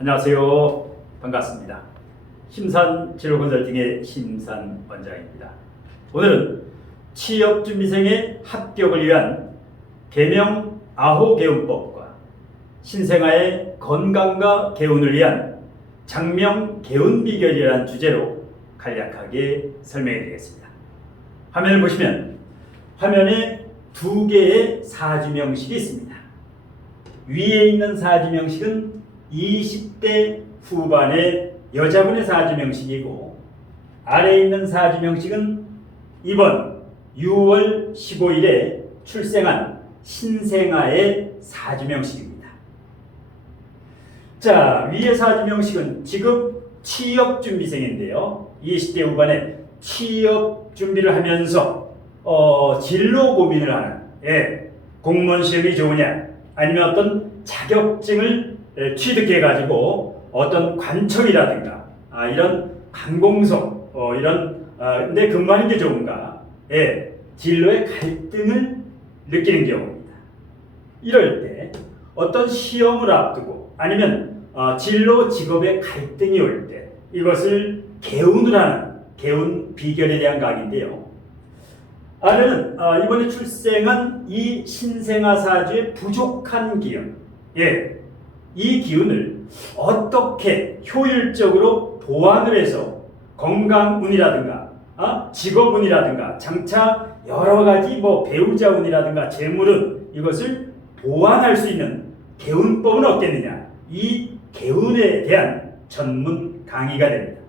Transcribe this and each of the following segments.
안녕하세요. 반갑습니다. 심산진로컨설팅의 심산 원장입니다. 오늘은 취업준비생의 합격을 위한 계명 아호개운법과 신생아의 건강과 개운을 위한 장명 개운 비결이라는 주제로 간략하게 설명해 드리겠습니다. 화면을 보시면 화면에 두 개의 사주명식이 있습니다. 위에 있는 사주명식은 20대 후반의 여자분의 사주명식이고, 아래에 있는 사주명식은 이번 6월 15일에 출생한 신생아의 사주명식입니다. 자, 위의 사주명식은 지금 취업준비생인데요. 20대 후반에 취업 준비를 하면서 진로 고민을 하는, 공무원 시험이 좋으냐, 아니면 어떤 자격증을 취득해가지고 어떤 관청이라든가 이런 관공서 내 근무하는 게 좋은가, 진로의 갈등을 느끼는 경우입니다. 이럴 때 어떤 시험을 앞두고 아니면 진로 직업의 갈등이 올 때 이것을 개운을 하는 개운 비결에 대한 강의인데요. 아래는 이번에 출생한 이 신생아 사주의 부족한 기운, 이 기운을 어떻게 효율적으로 보완을 해서 건강운이라든가 직업운이라든가 장차 여러가지 배우자운이라든가 재물운, 이것을 보완할 수 있는 개운법은 없겠느냐, 이 개운에 대한 전문 강의가 됩니다.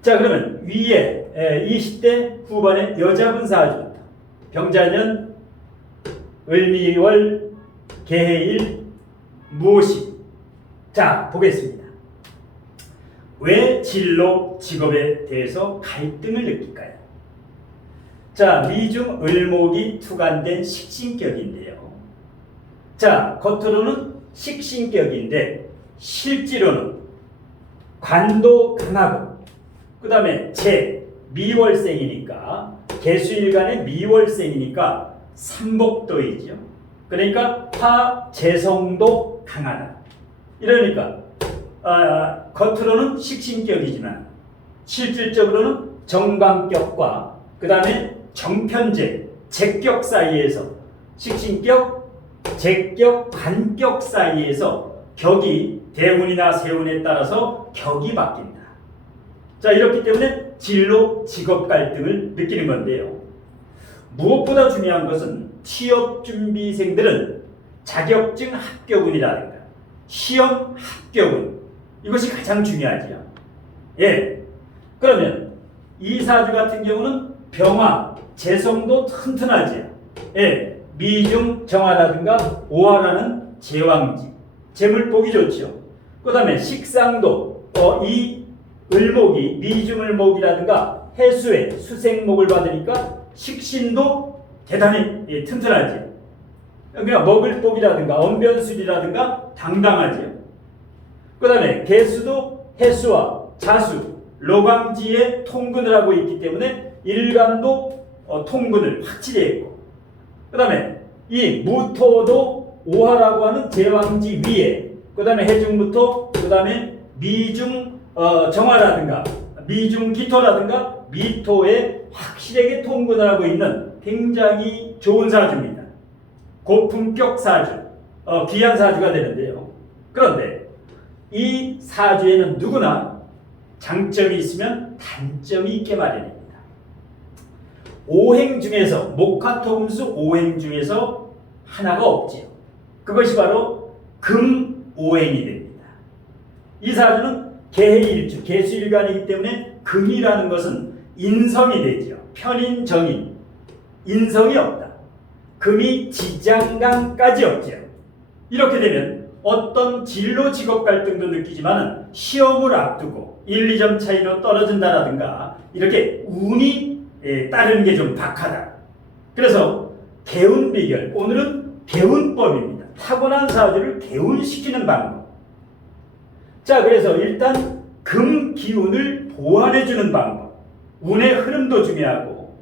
자, 그러면 위에 20대 후반의 여자분 사주부터 병자년 을미월 개해일 무오시. 자, 보겠습니다. 왜 진로 직업에 대해서 갈등을 느낄까요? 자, 미중 을목이 투간된 식신격인데요. 자, 겉으로는 식신격인데 실제로는 관도 강하고, 그 다음에 미월생이니까 개수일간의 미월생이니까 삼복도이죠. 그러니까 화재성도 강하다. 이러니까 겉으로는 식신격이지만 실질적으로는 정관격과 그 다음에 정편재, 재격 사이에서 식신격, 재격, 관격 사이에서 격이 대운이나 세운에 따라서 격이 바뀐다. 자, 이렇기 때문에 진로 직업 갈등을 느끼는 건데요. 무엇보다 중요한 것은 취업준비생들은 자격증 합격운이라든가 시험 합격운, 이것이 가장 중요하지요. 그러면 이 사주 같은 경우는 병화, 재성도 튼튼하지요. 미중 정화라든가 오화라는 제왕지, 재물복이 좋지요. 그 다음에 식상도 이 을목이 미중을목이라든가 해수의 수생목을 받으니까 식신도 대단히 튼튼하지요. 그러니까 먹을 복이라든가 언변술이라든가 당당하지요. 그 다음에 개수도 해수와 자수, 로강지에 통근을 하고 있기 때문에 일간도 통근을 확실히 했고, 그 다음에 이 무토도 오화라고 하는 제왕지 위에, 그 다음에 해중무토, 그 다음에 미중 정화라든가 미중 기토라든가 미토에 확실하게 통근을 하고 있는 굉장히 좋은 사주입니다. 고품격 사주, 귀한 사주가 되는데요. 그런데 이 사주에는 누구나 장점이 있으면 단점이 있게 마련입니다. 오행 중에서, 목화토금수 오행 중에서 하나가 없지요. 그것이 바로 금오행이 됩니다. 이 사주는 개해일주, 개수일간이기 때문에 금이라는 것은 인성이 되지요. 편인, 정인, 인성이 없다. 금이 지장간까지 없지요. 이렇게 되면 어떤 진로 직업 갈등도 느끼지만 시험을 앞두고 1, 2점 차이로 떨어진다라든가 이렇게 운이 따르는 게 좀 박하다. 그래서 개운 비결, 오늘은 개운법입니다. 타고난 사주를 개운시키는 방법. 자, 그래서 일단 금 기운을 보완해주는 방법, 운의 흐름도 중요하고,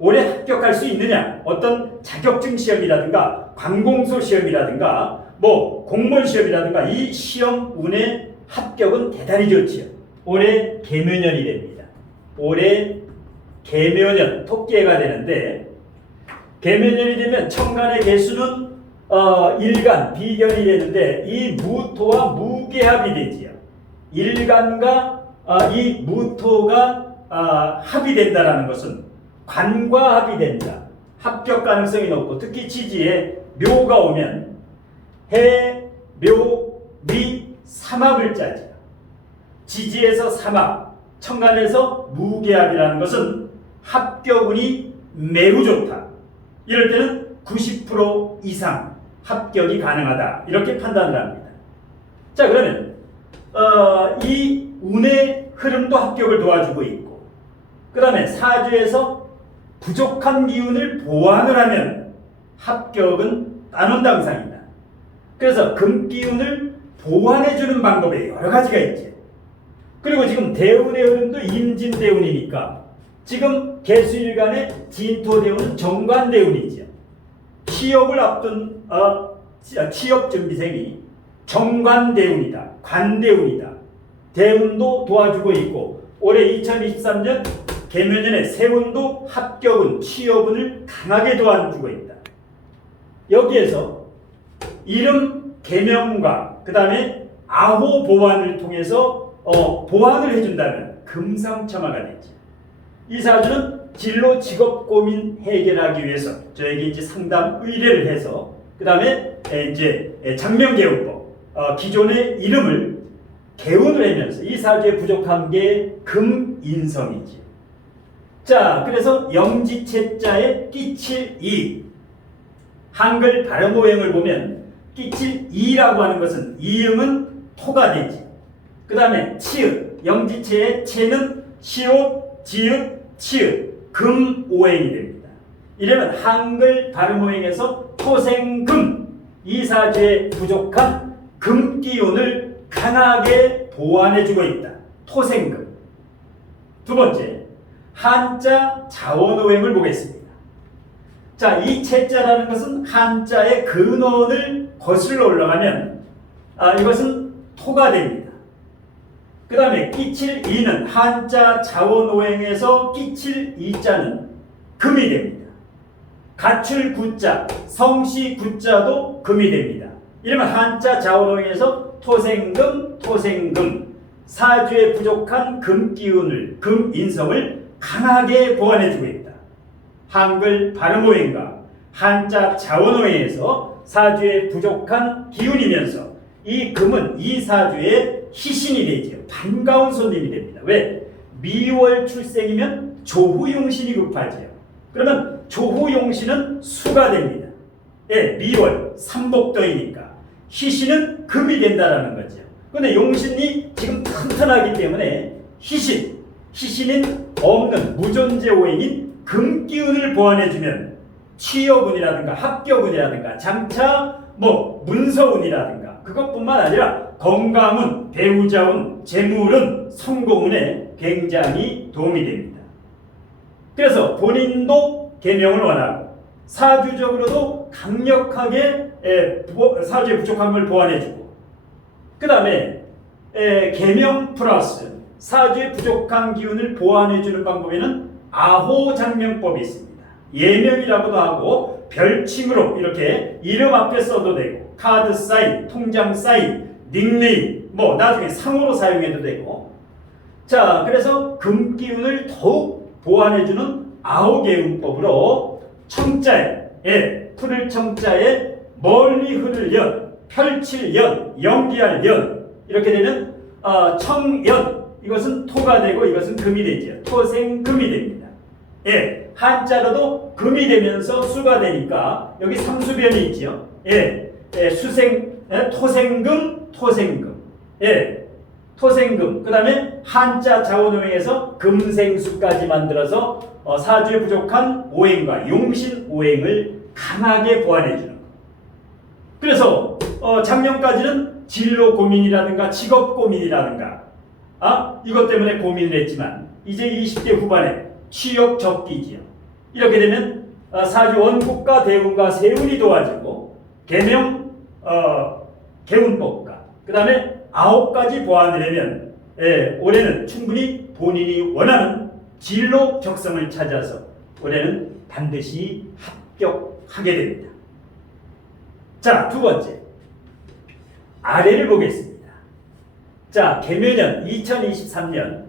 올해 합격할 수 있느냐, 어떤 자격증 시험이라든가 관공서 시험이라든가 뭐 공무원 시험이라든가 이 시험 운의 합격은 대단히 좋지요. 올해 개묘년이 됩니다. 올해 개묘년 토끼해가 되는데 개묘년이 되면 천간의 개수는 일간 비견이 되는데 이 무토와 무계합이 되지요. 일간과 이 무토가 합이 된다라는 것은 관과 합이 된다. 합격 가능성이 높고 특히 지지에 묘가 오면 해, 묘, 미, 삼합을 짜죠. 지지에서 삼합, 천간에서 무계합이라는 것은 합격운이 매우 좋다. 이럴 때는 90% 이상 합격이 가능하다. 이렇게 판단을 합니다. 자, 그러면 이 운의 흐름도 합격을 도와주고 있고 그 다음에 사주에서 부족한 기운을 보완을 하면 합격은 단원당상이다. 그래서 금기운을 보완해주는 방법이 여러 가지가 있지. 그리고 지금 대운의 흐름도 임진대운이니까 지금 개수일간의 진토대운은 정관대운이죠. 취업을 앞둔 취업준비생이 정관대운이다. 관대운이다. 대운도 도와주고 있고 올해 2023년 개묘년에 세운도 합격운, 취업운을 강하게 도와주고 있다. 여기에서 이름 개명과 그 다음에 아호 보완을 통해서 보완을 해준다면 금상첨화가 되죠. 이 사주는 진로 직업 고민 해결하기 위해서 저에게 이제 상담 의뢰를 해서 그 다음에 이제 장명개운법 기존의 이름을 개운을 하면서 이 사주에 부족한 게 금인성이지. 자, 그래서 영지채자에 끼칠 이 한글 발음 오행을 보면 끼칠 이라고 하는 것은 이음은 토가 되지. 그 다음에 치읓 영지채의 채는 시옷, 지읒, 치읓 금 오행이 됩니다. 이러면 한글 발음 오행에서 토생금 이 사주에 부족한 금 기운을 강하게 보완해주고 있다. 토생금. 두 번째 한자 자원오행을 보겠습니다. 자, 이 채자라는 것은 한자의 근원을 거슬러 올라가면 이것은 토가 됩니다. 그 다음에 끼칠 이는 한자 자원오행에서 끼칠 이자는 금이 됩니다. 갖출 구자, 성시 구자도 금이 됩니다. 이러면 한자 자원오행에서 토생금, 토생금 사주에 부족한 금기운을, 금인성을 강하게 보완해주고 있다. 한글 발음오행과 한자 자원오행에서 사주에 부족한 기운이면서 이 금은 이 사주의 희신이 되지요. 반가운 손님이 됩니다. 왜? 미월 출생이면 조후용신이 급하지요. 그러면 조후용신은 수가 됩니다. 예, 미월 삼복더이니까 희신은 금이 된다라는 거죠. 그런데 용신이 지금 튼튼하기 때문에 희신인 없는 무존재 오행인 금기운을 보완해주면 취업운이라든가 합격운이라든가 장차 문서운이라든가 그것뿐만 아니라 건강운, 배우자운, 재물운, 성공운에 굉장히 도움이 됩니다. 그래서 본인도 개명을 원하고 사주적으로도 강력하게 사주에 부족한 걸 보완해주고 그 다음에 개명 플러스 사주에 부족한 기운을 보완해주는 방법에는 아호장명법이 있습니다. 예명이라고도 하고 별칭으로 이렇게 이름 앞에 써도 되고 카드 사인, 통장 사인, 닉네임 나중에 상호로 사용해도 되고 자, 그래서 금기운을 더욱 보완해주는 아호개운법으로 청자에 푸를 청자에 멀리 흐를 연, 펼칠 연, 연기할 연 이렇게 되면 청연 이것은 토가 되고 이것은 금이 되죠. 토생금이 됩니다. 예, 한자로도 금이 되면서 수가 되니까 여기 상수변이 있죠. 토생금, 토생금. 토생금. 그 다음에 한자 자원오행에서 금생수까지 만들어서 사주에 부족한 오행과 용신 오행을 강하게 보완해주는 것. 그래서 작년까지는 진로 고민이라든가 직업 고민이라든가 이것 때문에 고민을 했지만 이제 20대 후반에 취업 적기지요. 이렇게 되면 사주 원국과 대운과 세운이 도와주고 개명 개운법과 그 다음에 9가지 보완을 하면 올해는 충분히 본인이 원하는 진로 적성을 찾아서 올해는 반드시 합격하게 됩니다. 자, 두 번째 아래를 보겠습니다. 자, 개묘년 2023년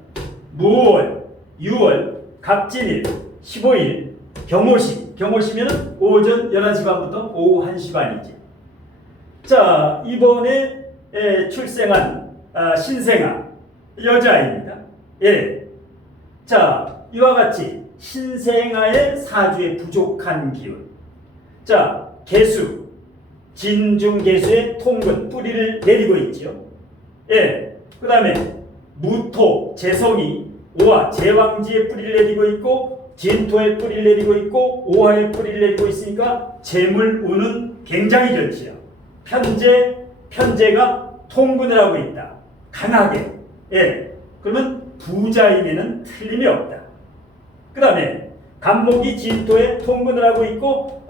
무월, 6월, 갑진일, 15일, 경오시. 경오시면은 오전 11시 반부터 오후 1시 반이지. 자, 이번에 출생한 신생아 여자아이입니다. 예. 자, 이와 같이 신생아의 사주에 부족한 기운. 자, 개수, 진중개수의 통근, 뿌리를 내리고 있지요. 예. 그 다음에 무토, 재성이 오화, 제왕지의 뿌리를 내리고 있고 진토의 뿌리를 내리고 있고 오화의 뿌리를 내리고 있으니까 재물 운은 굉장히 좋지요. 편재가 통근을 하고 있다. 강하게. 예. 그러면 부자임에는 틀림이 없다. 그 다음에 간목이 진토에 통근을 하고 있고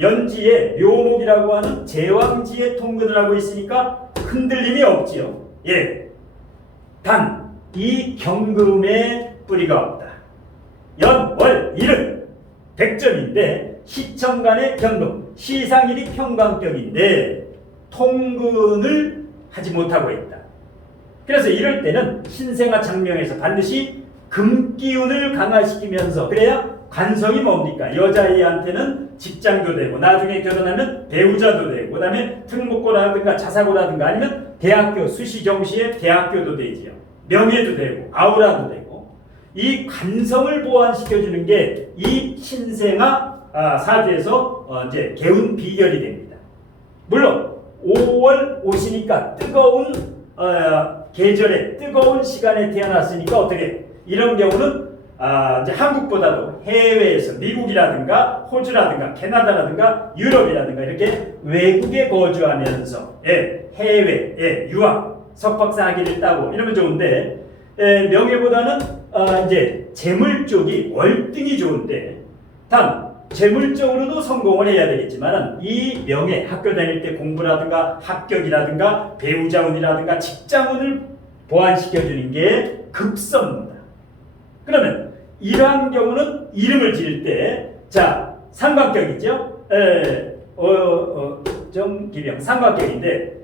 연지에 묘목이라고 하는 제왕지에 통근을 하고 있으니까 흔들림이 없지요. 예. 단 이 경금의 뿌리가 없다. 연, 월, 일은 100점인데 시청간의 경금, 시상일이 평강격인데 통근을 하지 못하고 있다. 그래서 이럴 때는 신생아 장명에서 반드시 금기운을 강화시키면서 그래야 관성이 뭡니까? 여자아이한테는 직장도 되고 나중에 결혼하면 배우자도 되고 그 다음에 특목고라든가 자사고라든가 아니면 대학교 수시정시에 대학교도 되지요. 명예도 되고 아우라도 되고 이 관성을 보완시켜주는 게 이 신생아 사주에서 이제 개운 비결이 됩니다. 물론 5월 오시니까 뜨거운 계절에 뜨거운 시간에 태어났으니까 어떻게 이런 경우는 이제 한국보다도 해외에서 미국이라든가 호주라든가 캐나다라든가 유럽이라든가 이렇게 외국에 거주하면서 해외 유학 석박사 학위를 따고 이러면 좋은데 명예보다는 이제 재물 쪽이 월등히 좋은데 단 재물적으로도 성공을 해야 되겠지만 이 명예 학교 다닐 때 공부라든가 합격이라든가 배우자운이라든가 직장운을 보완시켜주는 게 급선무다. 그러면 이러한 경우는 이름을 지을 때 자 삼각격이죠. 정기명 삼각격인데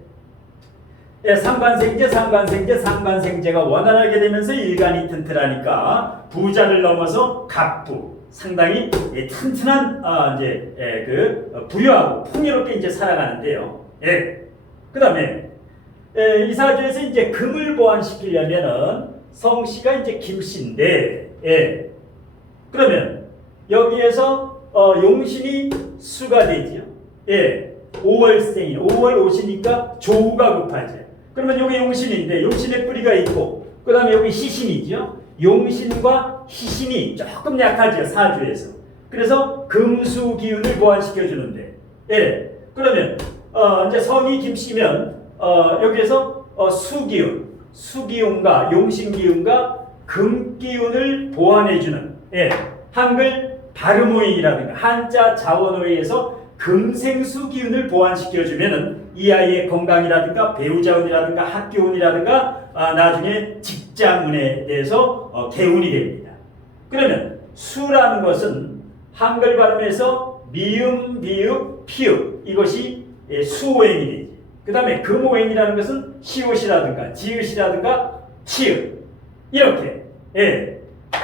상관생제가 원활하게 되면서 일간이 튼튼하니까 부자를 넘어서 갑부 상당히 튼튼한 부유하고 풍요롭게 이제 살아가는데요. 그다음에 이 사주에서 이제 금을 보완시키려면은 성씨가 이제 김씨인데 그러면 여기에서 용신이 수가 되지요. 5월생이 5월 오시니까 조우가 급하죠. 그러면 여기 용신인데 용신의 뿌리가 있고 그 다음에 여기 시신이죠. 용신과 시신이 조금 약하죠. 사주에서. 그래서 금수 기운을 보완시켜 주는데 그러면 이제 성이 김씨면 여기에서 수기운과 용신기운과 금기운을 보완해주는 한글 발음오행이라든가 한자 자원오행에서 금생수 기운을 보완시켜주면은 이 아이의 건강이라든가 배우자운이라든가 학교운이라든가 나중에 직장운에 대해서 개운이 됩니다. 그러면 수라는 것은 한글 발음에서 미음, 비읍, 피읍 이것이 수오행이 되지. 그 다음에 금오행이라는 것은 시옷이라든가 지읒이라든가 치읒 이렇게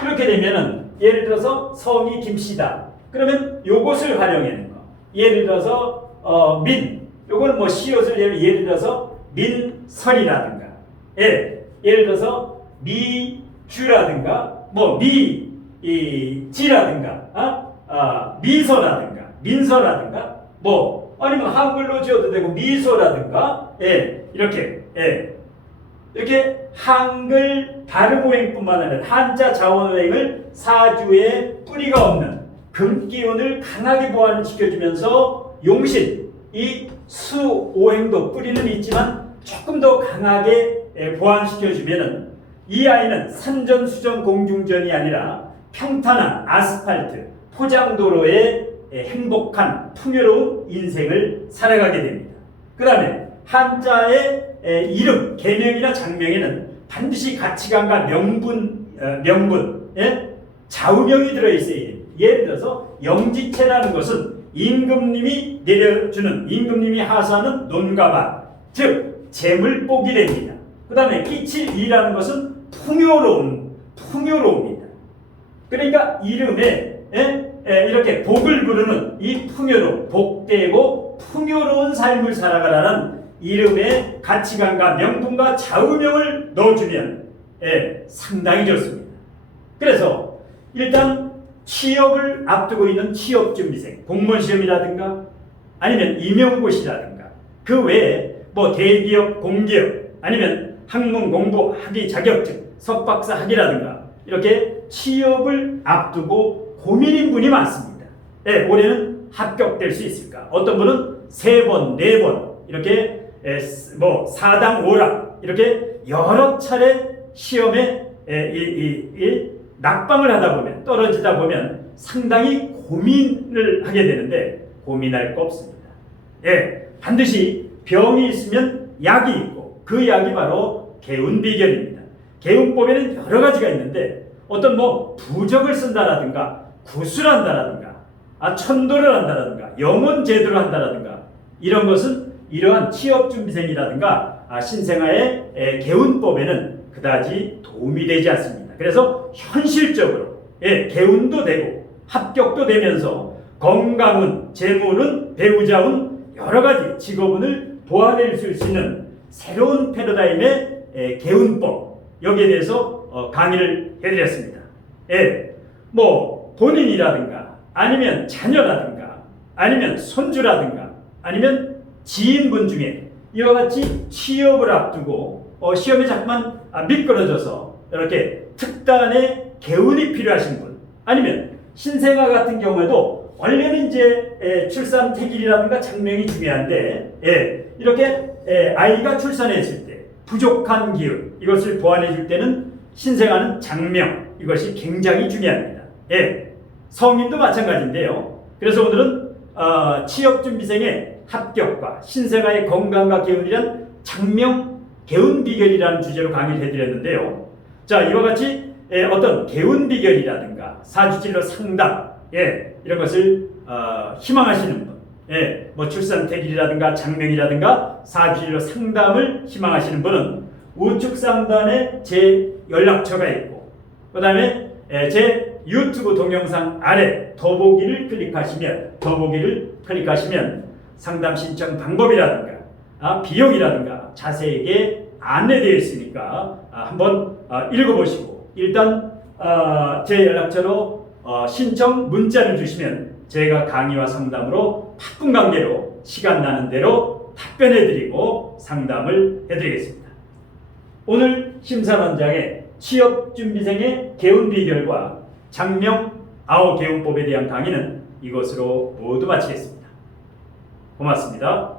그렇게 되면은 예를 들어서 성이 김씨다. 그러면 요것을 활용하는 거. 예를 들어서 요거는 뭐 시옷을 예를 들어서 민설이라든가 예를 들어서 미주라든가 뭐 미지라든가 미소라든가 민서라든가 뭐 아니면 한글로 지어도 되고 미소라든가 이렇게 한글 발음오행뿐만 아니라 한자 자원오행을 사주에 뿌리가 없는 금기운을 강하게 보완시켜주면서 용신 이 수오행도 뿌리는 있지만 조금 더 강하게 보완시켜주면은 이 아이는 산전수전 공중전이 아니라 평탄한 아스팔트 포장도로의 행복한 풍요로운 인생을 살아가게 됩니다. 그 다음에 한자의 이름, 계명이나 장명에는 반드시 가치관과 명분, 예? 좌우명이 들어있어야 돼요. 예를 들어서 영지체라는 것은 임금님이 내려주는, 임금님이 하사하는 논과 밭, 즉 재물복이 됩니다. 그 다음에 끼칠 이라는 것은 풍요로움입니다. 그러니까 이름에 이렇게 복을 부르는 이 풍요로움, 복되고 풍요로운 삶을 살아가라는 이름에 가치관과 명분과 좌우명을 넣어주면 상당히 좋습니다. 그래서 일단 취업을 앞두고 있는 취업준비생, 공무원 시험이라든가 아니면 임용고시라든가 그 외에 뭐 대기업, 공기업 아니면 학문 공부 학위 자격증, 석박사 학위라든가 이렇게 취업을 앞두고 고민인 분이 많습니다. 올해는 합격될 수 있을까? 어떤 분은 3번, 4번 이렇게 뭐 4당 5락 이렇게 여러 차례 시험에 낙방을 하다 보면, 떨어지다 보면 상당히 고민을 하게 되는데 고민할 거 없습니다. 반드시 병이 있으면 약이 있고 그 약이 바로 개운비결입니다. 개운법에는 여러 가지가 있는데 어떤 뭐 부적을 쓴다라든가 구술한다라든가 천도를 한다라든가 영혼제도를 한다라든가 이런 것은 이러한 취업준비생이라든가 신생아의 개운법에는 그다지 도움이 되지 않습니다. 그래서 현실적으로 개운도 되고 합격도 되면서 건강운, 재물운, 배우자운 여러 가지 직업운을 보완할 수 있는 새로운 패러다임의 개운법, 여기에 대해서 강의를 해드렸습니다. 뭐 본인이라든가 아니면 자녀라든가 아니면 손주라든가 아니면 지인분 중에 이와 같이 취업을 앞두고 시험에 자꾸만 미끄러져서 이렇게 특단의 개운이 필요하신 분, 아니면 신생아 같은 경우에도 원래는 이제 출산 태길이라든가 장명이 중요한데 이렇게 아이가 출산했을 때 부족한 기운, 이것을 보완해 줄 때는 신생아는 장명, 이것이 굉장히 중요합니다. 성인도 마찬가지인데요. 그래서 오늘은 취업준비생의 합격과 신생아의 건강과 개운이란 장명 개운 비결이라는 주제로 강의를 해드렸는데요. 자, 이와 같이 어떤 개운 비결이라든가 사주진로 상담, 이런 것을 희망하시는 분, 뭐 출산 태길이라든가 장명이라든가 사주진로 상담을 희망하시는 분은 우측 상단에 제 연락처가 있고, 그 다음에 제 유튜브 동영상 아래 더보기를 클릭하시면 상담 신청 방법이라든가 비용이라든가 자세하게 안내되어 있으니까 한번 읽어보시고 일단 제 연락처로 신청 문자를 주시면 제가 강의와 상담으로 바쁜 관계로 시간 나는 대로 답변해드리고 상담을 해드리겠습니다. 오늘 심사원장의 취업준비생의 개운 비결과 장명 아오 개운법에 대한 강의는 이것으로 모두 마치겠습니다. 고맙습니다.